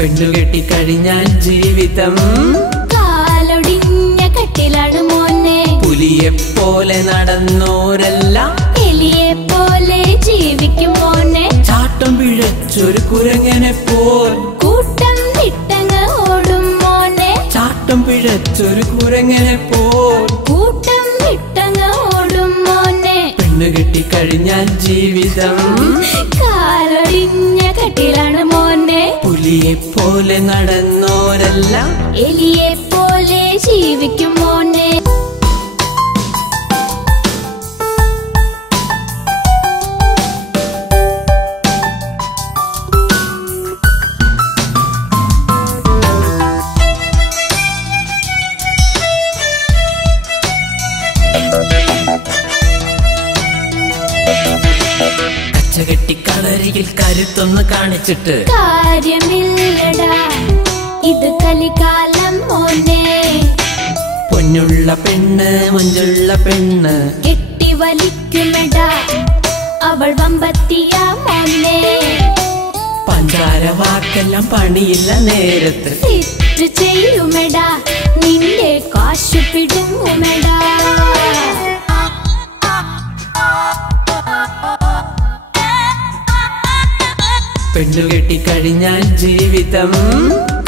പെണ്ണുകെട്ടി കഴിഞ്ഞാൽ ജീവിതം കാലൊടിഞ്ഞ കട്ടിലാണ് മോനെ. പുലിയെപ്പോലെ നടന്നോരെല്ലാം എലിയെപ്പോലെ ജീവിക്കും മോനെ. ചാട്ടം പിഴച്ചൊരു കുരങ്ങനെ പോൽ കൂട്ടം വിട്ടങ്ങ് ഓടും മോനെ. ചാട്ടം പിഴച്ചൊരു കുരങ്ങനെ പോൽ കൂട്ടം വിട്ടങ്ങ് ഓടും മോനെ. പെണ്ണുകെട്ടി കഴിഞ്ഞാൽ ജീവിതം കാലൊടിഞ്ഞ കട്ടിലാണ് മോനെ. പുലിയെപ്പോലെ നടന്നോരെല്ലാം എലിയെപ്പോലെ ജീവിക്കും മോനെ. കച്ചകെട്ടി കളരിയിൽ കരുത്തൊന്ന് കാണിച്ചിട്ട് കാര്യമില്ലടാ, ഇത് കലികാലം മോനെ. പൊന്നുള്ള പെണ്ണ് മഞ്ചുള്ള പെണ്ണ് കെട്ടി വലിക്കുമെടാ, അവൾ വമ്പത്തിയ മോനെ. പഞ്ചാര വാക്കെല്ലാം പണിയില്ല നേരത്ത് തെറ്റ് ചെയ്യുമെടാ, നിന്റെ കാശു പിടുങ്ങുമെടാ. പെണ്ണുകെട്ടി കഴിഞ്ഞാൽ ജീവിതം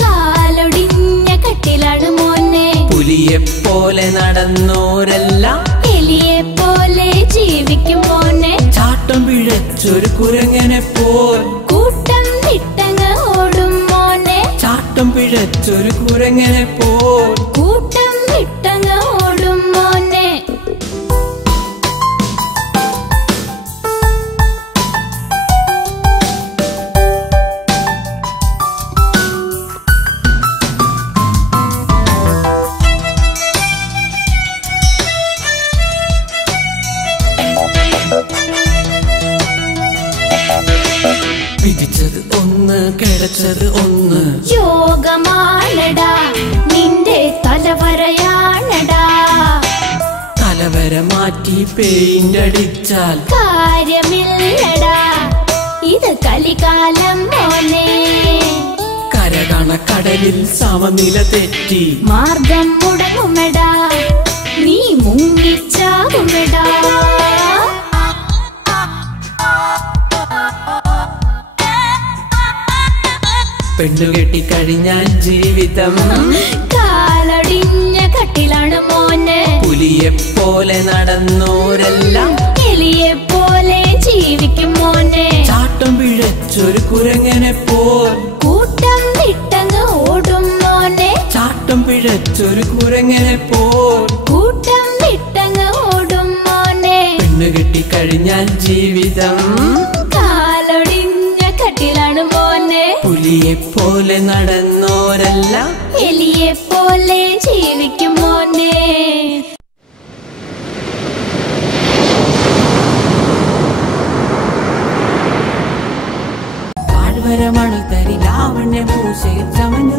കാലൊടിഞ്ഞ കട്ടിലാണ് മോനെ. പുലിയെപ്പോലെ നടന്നോരെല്ലാം എലിയെപ്പോലെ ജീവിക്കും മോനെ. ചാട്ടം പിഴച്ചൊരു കുരങ്ങനെ പോൽ കൂട്ടം വിട്ടങ്ങ് ഓടും മോനെ. ചാട്ടം പിഴച്ചൊരു കുരങ്ങനെ പോൽ കൂട്ടം വിട്ടങ്ങ് ഓടും മോനെ. വിധിച്ചത് ഒന്ന് കിടച്ചത് ഒന്ന് യോഗമാണടാ, നിന്റെ തലവരയാണടാ. തലവര മാറ്റി പെയിന്റ് അടിച്ചാൽ കാര്യമില്ലടാ, ഇത് കലികാലം മോനെ. കരകണ കടലിൽ സമനില തെറ്റി മാർഗം മുടങ്ങുമെടാ, നീ മുങ്ങിച്ചാകുമെടാ. പെണ്ണുകെട്ടി കഴിഞ്ഞാൽ ജീവിതം കാലൊടിഞ്ഞ കട്ടിലാണ് മോനെ. പുലിയെപ്പോലെ നടന്നോരെല്ലാം എലിയെപ്പോലെ ജീവിക്കും മോനെ. ചാട്ടം പിഴച്ചൊരു കുരങ്ങനെ പോൽ കൂട്ടം വിട്ടങ്ങ് ഓടും മോനെ. ചാട്ടം പിഴച്ചൊരു കുരങ്ങനെ പോൽ കൂട്ടം വിട്ടങ്ങ് ഓടും മോനെ. പെണ്ണുകെട്ടി കഴിഞ്ഞാൽ ജീവിതം കാലൊടിഞ്ഞ കട്ടിലാണ് മോനെ. പുലിയെപ്പോലെ നടന്നോരെല്ലാം എലിയെപ്പോലെ ജീവിക്കും മോനെ. താഴ്വരമണു തരി ലാവണ്യ പൂശയിൽ ചമഞ്ഞു